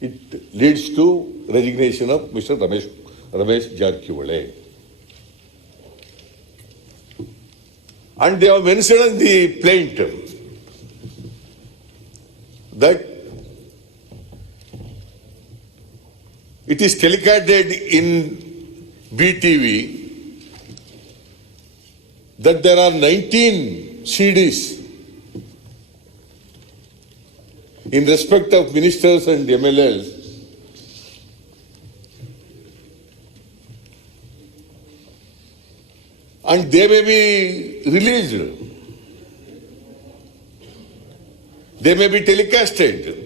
it leads to resignation of Mr. Ramesh Jarkiwale. And they have mentioned in the plaint that it is telecasted in BTV that there are 19 CDs in respect of ministers and MLAs and they may be released, they may be telecasted,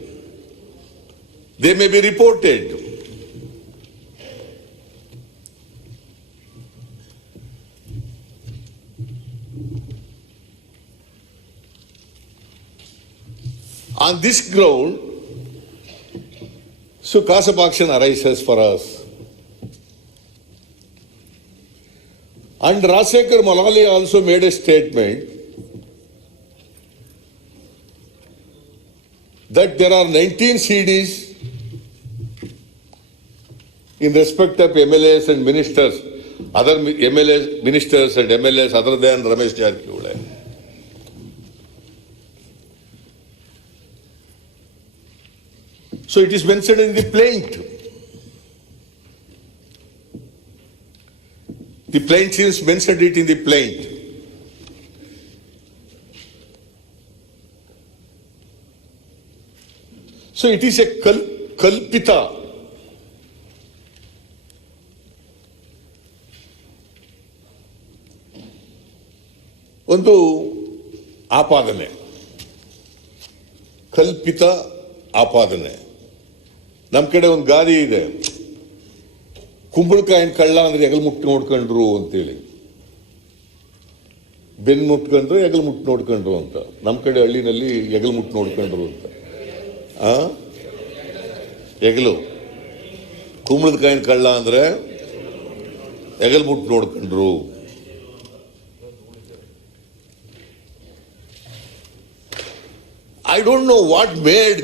they may be reported. On this ground, so cause of action arises for us. And Rajshekhar Malali also made a statement that there are 19 CDs in respect of MLAs and ministers, other MLAs, ministers and MLAs other than Ramesh Jarkiwale. So it is mentioned in the plaint. The plaintiffs mentioned it in the plaint. So it is a kalpita. ಒಂದು ಆಪಾದನೆ, ಕಲ್ಪಿತ ಆಪಾದನೆ. ನಮ್ಮ ಕಡೆ ಒಂದು ಗಾದೆ ಇದೆ, ಕುಂಬಳಕಾಯಿನ ಕಳ್ಳ ಅಂದ್ರೆ ಎಗಲ್ ಮುಟ್ಟು ನೋಡ್ಕೊಂಡ್ರು ಅಂತೇಳಿ, ಬೆನ್ ಮುಟ್ಕೊಂಡ್ರು ಎಗಲ್ ಮುಟ್ಟು ನೋಡ್ಕೊಂಡ್ರು ಅಂತ. ನಮ್ಮ ಕಡೆ ಹಳ್ಳಿನಲ್ಲಿ ಎಗಲ್ ಮುಟ್ಟು ನೋಡ್ಕೊಂಡ್ರು ಅಂತ. ಎಗಲು ಕುಂಬಳಕಾಯಿನ ಕಳ್ಳ ಅಂದ್ರೆ ಎಗಲ್ ಮುಟ್ಟು ನೋಡ್ಕೊಂಡ್ರು. I don't know what made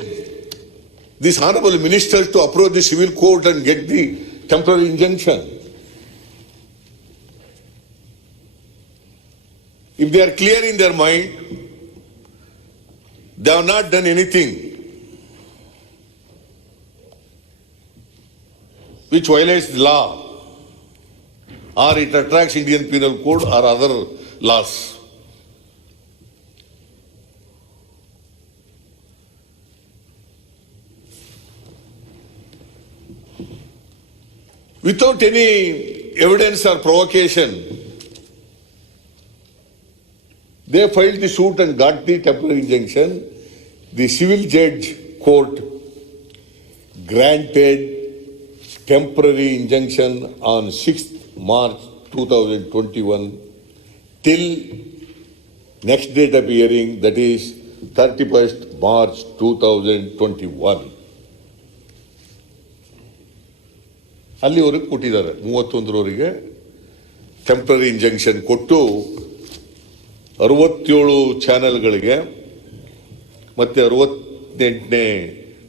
this honorable minister to approach the civil court and get the temporary injunction. If they are clear in their mind, they have not done anything which violates the law or it attracts Indian Penal Code or other laws. Without any evidence or provocation, they filed the suit and got the temporary injunction. The civil judge court granted temporary injunction on 6th March 2021 till next date of hearing, that is 31st March 2021. ಅಲ್ಲಿವರೆಗೆ ಕೊಟ್ಟಿದ್ದಾರೆ. 31ರವರೆಗೆ temporary injunction ಕೊಟ್ಟು 67 ಚಾನೆಲ್ಗಳಿಗೆ ಮತ್ತೆ 68ನೇ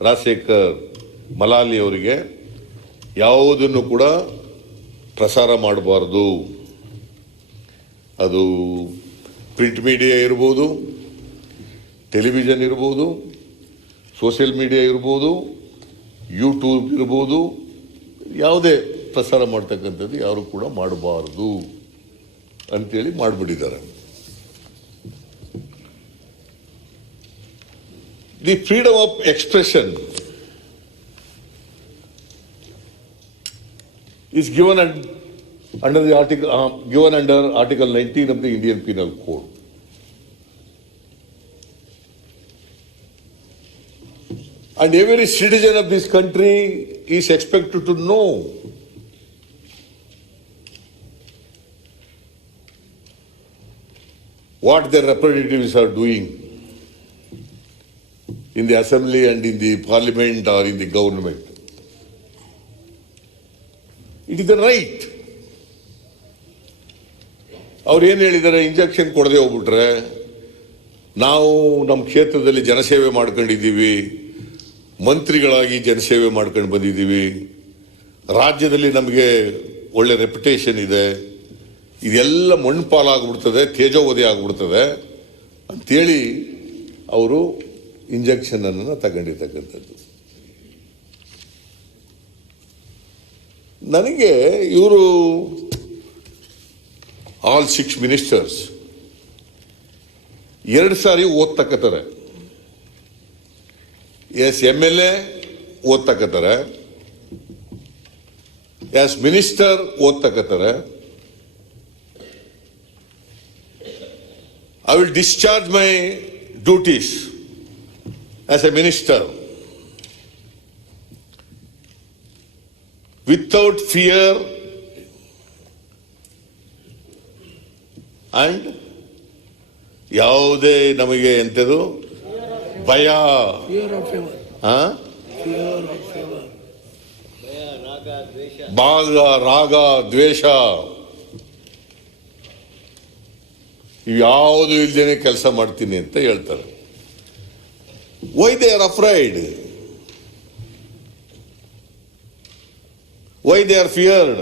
ರಾಜಶೇಖರ್ ಮಲಾಲಿ ಅವರಿಗೆ ಯಾವುದನ್ನು ಕೂಡ ಪ್ರಸಾರ ಮಾಡಬಾರ್ದು. ಅದು ಪ್ರಿಂಟ್ ಮೀಡಿಯಾ ಇರ್ಬೋದು, ಟೆಲಿವಿಷನ್ ಇರ್ಬೋದು, ಸೋಷಿಯಲ್ ಮೀಡಿಯಾ ಇರ್ಬೋದು, ಯೂಟ್ಯೂಬ್ ಇರ್ಬೋದು, ಯಾವುದೇ ಪ್ರಸಾರ ಮಾಡ್ತಕ್ಕಂಥದ್ದು ಯಾರು ಕೂಡ ಮಾಡಬಾರದು ಅಂತೇಳಿ ಮಾಡಿಬಿಟ್ಟಿದ್ದಾರೆ. The freedom of expression is given under Article 19 of the Indian Penal Code. And every citizen of this country is expected to know what their representatives are doing in the assembly and in the parliament or in the government. It is the right. ಅವ್ರು ಏನು ಹೇಳಿದ್ದಾರೆ, injection ಕೊಡದೆ ಹೋಗ್ಬಿಟ್ರೆ ನಾವು ನಮ್ಮ ಕ್ಷೇತ್ರದಲ್ಲಿ ಜನಸೇವೆ ಮಾಡ್ಕೊಂಡಿದ್ದೀವಿ, ಮಂತ್ರಿಗಳಾಗಿ ಜನಸೇವೆ ಮಾಡ್ಕೊಂಡು ಬಂದಿದ್ದೀವಿ, ರಾಜ್ಯದಲ್ಲಿ ನಮಗೆ ಒಳ್ಳೆ ರೆಪ್ಯುಟೇಷನ್ ಇದೆ, ಇದೆಲ್ಲ ಮಣ್ಣು ಪಾಲಾಗ್ಬಿಡ್ತದೆ, ತೇಜೋವಧಿ ಆಗ್ಬಿಡ್ತದೆ ಅಂತೇಳಿ ಅವರು ಇಂಜೆಕ್ಷನ್ ಅನ್ನು ತಗೊಂಡಿರ್ತಕ್ಕಂಥದ್ದು. ನನಗೆ ಇವರು ಆಲ್ 6 ಮಿನಿಸ್ಟರ್ಸ್ 2 ಸಾರಿ ಓದ್ತಕ್ಕಂತಾರೆ. ಎಸ್ MLA ಓದ್ತಕ್ಕಂತಾರೆ, ಎಸ್ ಮಿನಿಸ್ಟರ್ ಓದ್ತಕ್ಕಂತಾರೆ. I will discharge my duties as a minister without fear and ಯಾವುದೇ ನಮಗೆ ಎಂಥದು ಭಯ, ಭಾಗ ರಾಗ ದ್ವೇಷ ಇವ್ಯಾವುದು ಇಲ್ದೇನೆ ಕೆಲಸ ಮಾಡ್ತೀನಿ ಅಂತ ಹೇಳ್ತಾರೆ. Why they are afraid? Why they are feared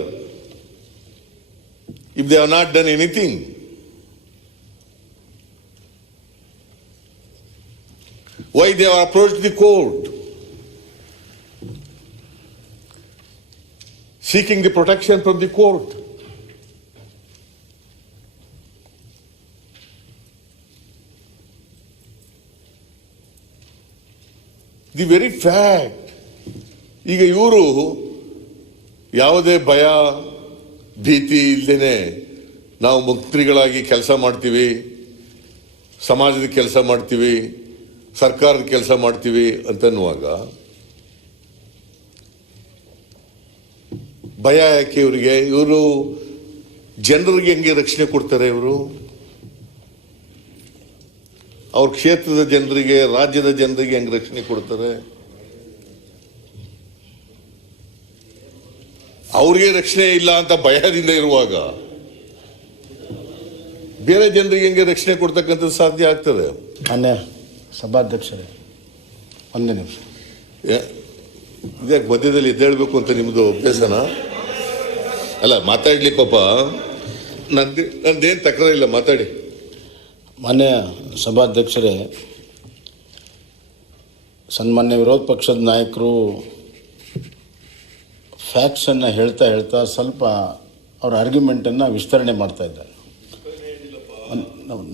if they have not done anything? Why they have approached the court seeking the protection from the court? The very fact, ಈಗ ಇವರು ಯಾವುದೇ ಭಯ ಭೀತಿ ಇಲ್ಲದೇನೆ ನಾವು ಮಂತ್ರಿಗಳಾಗಿ ಕೆಲಸ ಮಾಡ್ತೀವಿ, ಸಮಾಜದ ಕೆಲಸ ಮಾಡ್ತೀವಿ, ಸರ್ಕಾರದ ಕೆಲಸ ಮಾಡ್ತೀವಿ ಅಂತನ್ನುವಾಗ ಭಯ ಯಾಕೆ ಇವರಿಗೆ? ಇವರು ಜನರಿಗೆ ಹೆಂಗೆ ರಕ್ಷಣೆ ಕೊಡ್ತಾರೆ? ಇವರು ಅವ್ರ ಕ್ಷೇತ್ರದ ಜನರಿಗೆ, ರಾಜ್ಯದ ಜನರಿಗೆ ಹೆಂಗೆ ರಕ್ಷಣೆ ಕೊಡ್ತಾರೆ? ಅವ್ರಿಗೆ ರಕ್ಷಣೆ ಇಲ್ಲ ಅಂತ ಭಯದಿಂದ ಇರುವಾಗ ಬೇರೆ ಜನರಿಗೆ ಹೆಂಗೆ ರಕ್ಷಣೆ ಕೊಡ್ತಕ್ಕಂಥದ್ದು ಸಾಧ್ಯ ಆಗ್ತದೆ? ಸಭಾಧ್ಯಕ್ಷರೇ, ಒಂದೇ ನಿಮಿಷ. ಇದ್ಯಾಕೆ ಮಧ್ಯದಲ್ಲಿ ಎದ್ದೇಳಬೇಕು ಅಂತ ನಿಮ್ಮದು ಅಭ್ಯಾಸನ? ಅಲ್ಲ, ಮಾತಾಡ್ಲಿ ಪಾಪ, ನಂದೇನು ತಕರಾರಿಲ್ಲ, ಮಾತಾಡಿ. ಮಾನ್ಯ ಸಭಾಧ್ಯಕ್ಷರೇ, ಸನ್ಮಾನ್ಯ ವಿರೋಧ ಪಕ್ಷದ ನಾಯಕರು ಫ್ಯಾಕ್ಟ್ಸನ್ನು ಹೇಳ್ತಾ ಸ್ವಲ್ಪ ಅವ್ರ ಆರ್ಗ್ಯುಮೆಂಟನ್ನು ವಿಸ್ತರಣೆ ಮಾಡ್ತಾ ಇದ್ದಾರೆ.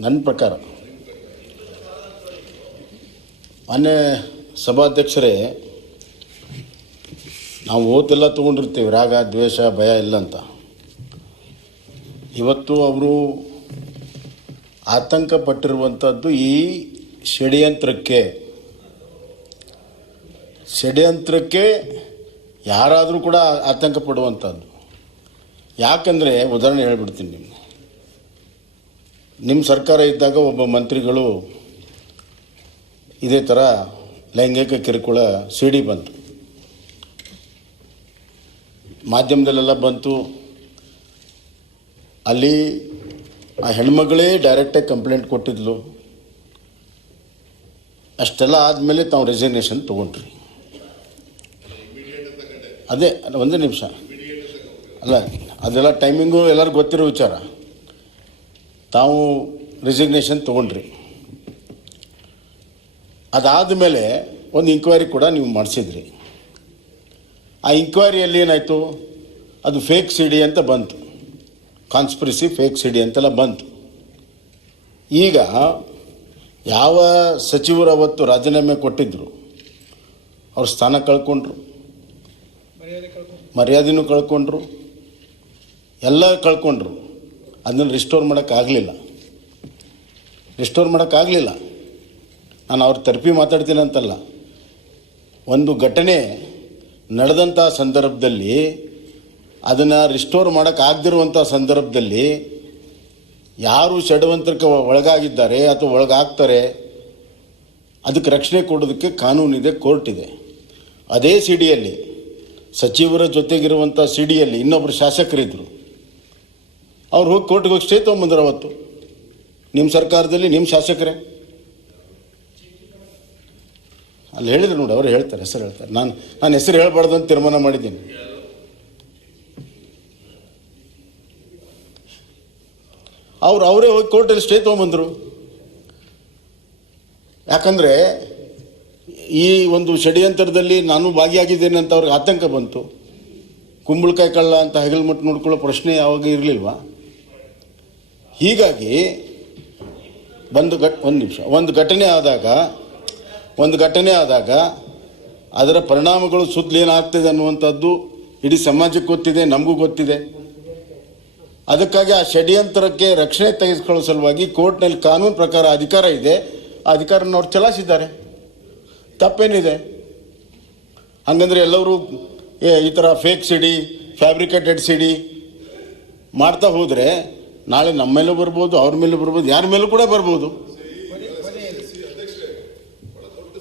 ನನ್ನ ಪ್ರಕಾರ ಮಾನ್ಯ ಸಭಾಧ್ಯಕ್ಷರೇ, ನಾವು ಓತೆಲ್ಲ ತೊಗೊಂಡಿರ್ತೀವಿ, ರಾಗ ದ್ವೇಷ ಭಯ ಇಲ್ಲ ಅಂತ. ಇವತ್ತು ಅವರು ಆತಂಕ ಪಟ್ಟಿರುವಂಥದ್ದು ಈ ಷಡ್ಯಂತ್ರಕ್ಕೆ ಯಾರಾದರೂ ಕೂಡ ಆತಂಕ ಪಡುವಂಥದ್ದು. ಯಾಕಂದರೆ ಉದಾಹರಣೆ ಹೇಳ್ಬಿಡ್ತೀನಿ ನಿಮಗೆ. ನಿಮ್ಮ ಸರ್ಕಾರ ಇದ್ದಾಗ ಒಬ್ಬ ಮಂತ್ರಿಗಳು ಇದೇ ಥರ ಲೈಂಗಿಕ ಕಿರುಕುಳ CD ಬಂತು, ಮಾಧ್ಯಮದಲ್ಲೆಲ್ಲ ಬಂತು. ಅಲ್ಲಿ ಆ ಹೆಣ್ಮಗಳೇ ಡೈರೆಕ್ಟಾಗಿ ಕಂಪ್ಲೇಂಟ್ ಕೊಟ್ಟಿದ್ಲು. ಅಷ್ಟೆಲ್ಲ ಆದಮೇಲೆ ತಾವು ರೆಸಿಗ್ನೇಷನ್ ತೊಗೊಂಡ್ರಿ. ಅದೇ ಒಂದೇ ನಿಮಿಷ, ಅಲ್ಲ ಅದೆಲ್ಲ ಟೈಮಿಂಗು ಎಲ್ಲರಿಗೂ ಗೊತ್ತಿರೋ ವಿಚಾರ. ತಾವು ರೆಸಿಗ್ನೇಷನ್ ತೊಗೊಂಡ್ರಿ. ಅದಾದಮೇಲೆ ಒಂದು ಇಂಕ್ವೈರಿ ಕೂಡ ನೀವು ಮಾಡಿಸಿದ್ರಿ. ಆ ಇಂಕ್ವೈರಿಯಲ್ಲಿ ಏನಾಯಿತು? ಅದು ಫೇಕ್ CD ಅಂತ ಬಂತು, ಕಾನ್ಸ್ಪಿರಸಿ ಫೇಕ್ CD ಅಂತೆಲ್ಲ ಬಂತು. ಈಗ ಯಾವ ಸಚಿವರು ಅವತ್ತು ರಾಜೀನಾಮೆ ಕೊಟ್ಟಿದ್ದರು ಅವ್ರ ಸ್ಥಾನ ಕಳ್ಕೊಂಡ್ರು, ಮರ್ಯಾದೆನೂ ಕಳ್ಕೊಂಡ್ರು, ಎಲ್ಲ ಕಳ್ಕೊಂಡ್ರು. ಅದನ್ನು ರಿಸ್ಟೋರ್ ಮಾಡೋಕ್ಕಾಗಲಿಲ್ಲ. ನಾನು ಅವ್ರ ತರಪಿ ಮಾತಾಡ್ತೀನಿ ಅಂತಲ್ಲ. ಒಂದು ಘಟನೆ ನಡೆದಂಥ ಸಂದರ್ಭದಲ್ಲಿ ಅದನ್ನು ರಿಸ್ಟೋರ್ ಮಾಡೋಕ್ಕಾಗದಿರುವಂಥ ಸಂದರ್ಭದಲ್ಲಿ ಯಾರು ಷಡ್ಯಂತ್ರಕ್ಕೆ ಒಳಗಾಗಿದ್ದಾರೆ ಅಥವಾ ಒಳಗಾಗ್ತಾರೆ ಅದಕ್ಕೆ ರಕ್ಷಣೆ ಕೊಡೋದಕ್ಕೆ ಕಾನೂನಿದೆ, ಕೋರ್ಟ್ ಇದೆ. ಅದೇ ಸಿಡಿಯಲ್ಲಿ ಸಚಿವರ ಜೊತೆಗಿರುವಂಥ ಸಿಡಿಯಲ್ಲಿ ಇನ್ನೊಬ್ಬರು ಶಾಸಕರಿದ್ದರು. ಅವ್ರು ಹೋಗಿ ಕೋರ್ಟ್ಗೆ ಹೋಗಿ ಸ್ಟೇ ತೊಗೊಂಬಂದ್ರು. ಅವತ್ತು ನಿಮ್ಮ ಸರ್ಕಾರದಲ್ಲಿ ನಿಮ್ಮ ಶಾಸಕರೇ ಅಲ್ಲಿ ಹೇಳಿದ್ರು ನೋಡಿ, ಅವ್ರು ಹೇಳ್ತಾರೆ, ಹೆಸರು ಹೇಳ್ತಾರೆ. ನಾನು ಹೆಸರು ಹೇಳ್ಬಾರ್ದು ಅಂತ ತೀರ್ಮಾನ ಮಾಡಿದ್ದೀನಿ. ಅವರೇ ಹೋಗಿ ಕೋರ್ಟಲ್ಲಿ ಸ್ಟೇ ತೊಗೊಂಬಂದರು. ಯಾಕಂದರೆ ಈ ಒಂದು ಷಡ್ಯಂತ್ರದಲ್ಲಿ ನಾನು ಭಾಗಿಯಾಗಿದ್ದೇನೆ ಅಂತ ಅವ್ರಿಗೆ ಆತಂಕ ಬಂತು. ಕುಂಬಳಕಾಯಿ ಕಳ್ಳ ಅಂತ ಹೆಗಲ್ಮಟ್ಟು ನೋಡ್ಕೊಳ್ಳೋ ಪ್ರಶ್ನೆ ಯಾವಾಗ ಇರಲಿಲ್ವಾ? ಹೀಗಾಗಿ ಒಂದು ಘಟನೆ ಆದಾಗ ಅದರ ಪರಿಣಾಮಗಳು ಸುತ್ತಲೇನಾಗ್ತಿದೆ ಅನ್ನುವಂಥದ್ದು ಇಡೀ ಸಮಾಜಕ್ಕೆ ಗೊತ್ತಿದೆ, ನಮಗೂ ಗೊತ್ತಿದೆ. ಅದಕ್ಕಾಗಿ ಆ ಷಡ್ಯಂತ್ರಕ್ಕೆ ರಕ್ಷಣೆ ತೆಗೆದುಕೊಳ್ಳೋ ಸಲುವಾಗಿ ಕೋರ್ಟ್ನಲ್ಲಿ ಕಾನೂನು ಪ್ರಕಾರ ಅಧಿಕಾರ ಇದೆ, ಆ ಅಧಿಕಾರನ ಅವ್ರು ಚಲಾಯಿಸಿದ್ದಾರೆ. ತಪ್ಪೇನಿದೆ? ಹಂಗಂದ್ರೆ ಎಲ್ಲರೂ ಈ ಥರ ಫೇಕ್ ಸಿಡಿ, ಫ್ಯಾಬ್ರಿಕೇಟೆಡ್ ಸಿಡಿ ಮಾಡ್ತಾ ಹೋದರೆ ನಾಳೆ ನಮ್ಮ ಮೇಲೂ ಬರ್ಬೋದು, ಅವ್ರ ಮೇಲೂ ಬರ್ಬೋದು, ಯಾರ ಮೇಲೂ ಕೂಡ ಬರ್ಬೋದು.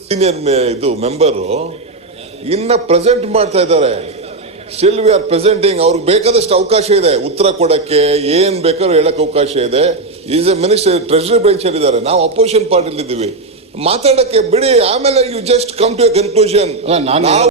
ಸೀನಿಯರ್ ಇದು ಮೆಂಬರು ಇನ್ನ ಪ್ರೆಸೆಂಟ್ ಮಾಡ್ತಾ ಇದ್ದಾರೆ. Still we are presenting. ಅವ್ರಿಗೆ ಬೇಕಾದಷ್ಟು ಅವಕಾಶ ಇದೆ ಉತ್ತರ ಕೊಡಕ್ಕೆ, ಏನ್ ಬೇಕಾದ್ರೂ ಹೇಳಕ್ ಅವಕಾಶ ಇದೆ. Is a minister, treasury bench ಅಲ್ಲಿ ಇದ್ದಾರೆ, ನಾವು ಅಪೋಸಿಷನ್ ಪಾರ್ಟಿಲಿ ಇದ್ದೀವಿ. ಮಾತಾಡಕ್ಕೆ ಬಿಡಿ, ಆಮೇಲೆ you just come to a conclusion.